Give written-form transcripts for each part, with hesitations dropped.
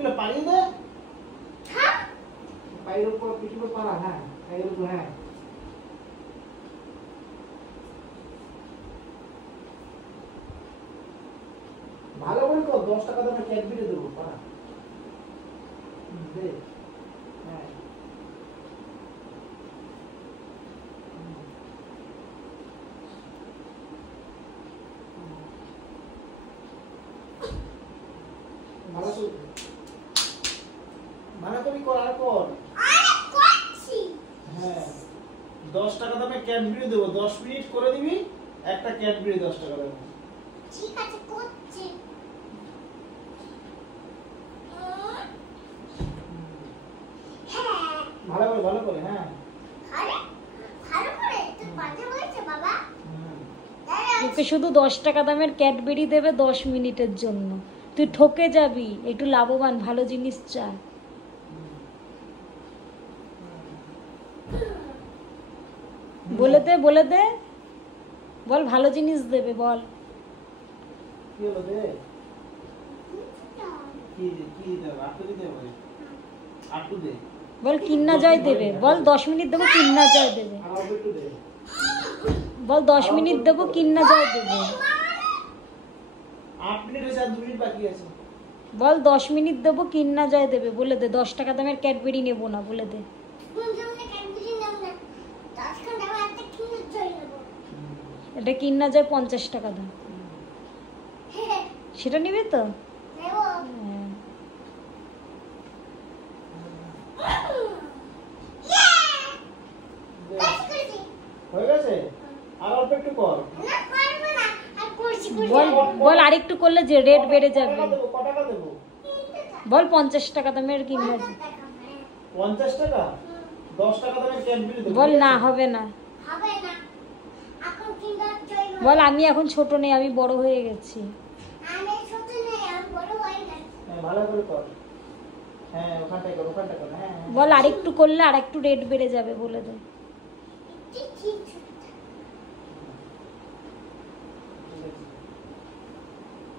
তুলে পানি দে। হ্যাঁ পায়ের উপর পিঠের উপর পাড়া। হ্যাঁ পায়ের উপর। হ্যাঁ ভালো করে কর। 10 টাকা দামের ক্যাডবেরি দেবো পাড়া দে। হ্যাঁ ভালো করে মানে তুমি কর আর কর। আরে করছি। হ্যাঁ 10 টাকা দামের ক্যাডবেরি দেবো। 10 মিনিট করে দিবি একটা ক্যাডবেরি 10 টাকা দামের। ঠিক আছে করছি। হ্যাঁ ভালো করে। হ্যাঁ আরে ভালো করে তো বাজে হয়েছে বাবা। তোকে শুধু 10 টাকা দামের ক্যাডবেরি দেবে 10 মিনিটের জন্য। তুই ঠকে যাবি। একটু লাভবান ভালো জিনিস চা। বলে দে বল ভালো জিনিস দেবে বল। কি হলো দে? কি দে? আটু দিতে হবে। আটু দে। বল কিন্না জয় দেবে। বল 10 মিনিট দেবো কিন্না জয় দেবে। আর একটু দে। বল 10 মিনিট দেবো কিন্না জয় দেবে। 8 মিনিট হয়েছে, আর 2 মিনিট বাকি আছে। বল 10 মিনিট দেবো কিন্না জয় দেবে। বলে দে 10 টাকা দামের ক্যাডবেরি নেবো না বলে দে। এটা কিন্না জয় 50 টাকা দাম। সেটা নিবি তো? হ্যাঁ। হয়ে গেছে? আর অল্প একটু কর। বল আরেকটু করলে যে রেট বেড়ে যাবে। কত টাকা দেবো? বল 50 টাকা দামের কিন্না জয়। 50 টাকা? 10 টাকা দামের ক্যাডবেরি দেবো। বল না হবে না। বল আমি এখন ছোট নেই, আমি বড় হয়ে গেছি। হ্যাঁ ভালো করে কর। হ্যাঁ ওখানটায় কর। হ্যাঁ বল আরেকটু করলে আরেকটু রেট বেড়ে যাবে বলে দে।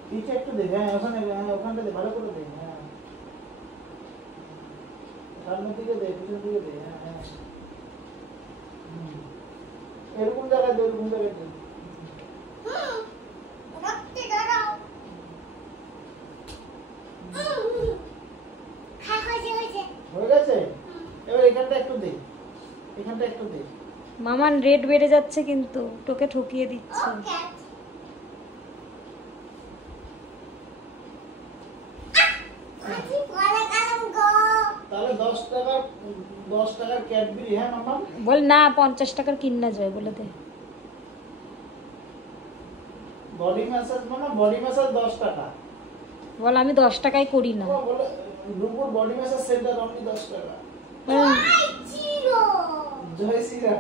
পিছে একটু দে। হ্যাঁ ওখানটা দে। ভালো করে দে। হ্যাঁ সামনের দিকে দে, পিছন দিকে দে। হ্যাঁ এরকম জায়গায় দে। হয়ে গেছে? এবার এখানটা একটু দে। মামান রেট বেড়ে যাচ্ছে কিন্তু তোকে ঠকিয়ে দিচ্ছে। তাহলে 10 টাকার ক্যাডবেরি। হ্যাঁ মামা বল না 50 টাকার কিন্না যায় বলে দে। বডি ম্যাসাজ 10 টাকা। বল আমি 10 টাকায় করি না। বলে রূপর বডি ম্যাসাজ সেন্টার অনলি 10 টাকা। জয় শ্রীরাম।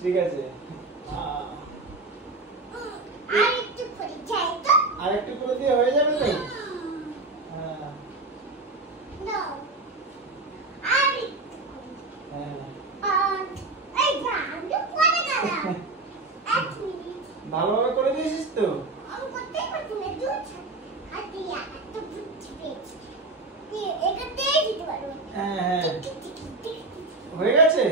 ঠিক আছে। আরেকটু করে দিয়ে হয়ে যাবে তো? হ্যাঁ ভালোভাবে করে দিয়েছিস তো? হ্যাঁ হয়ে গেছে।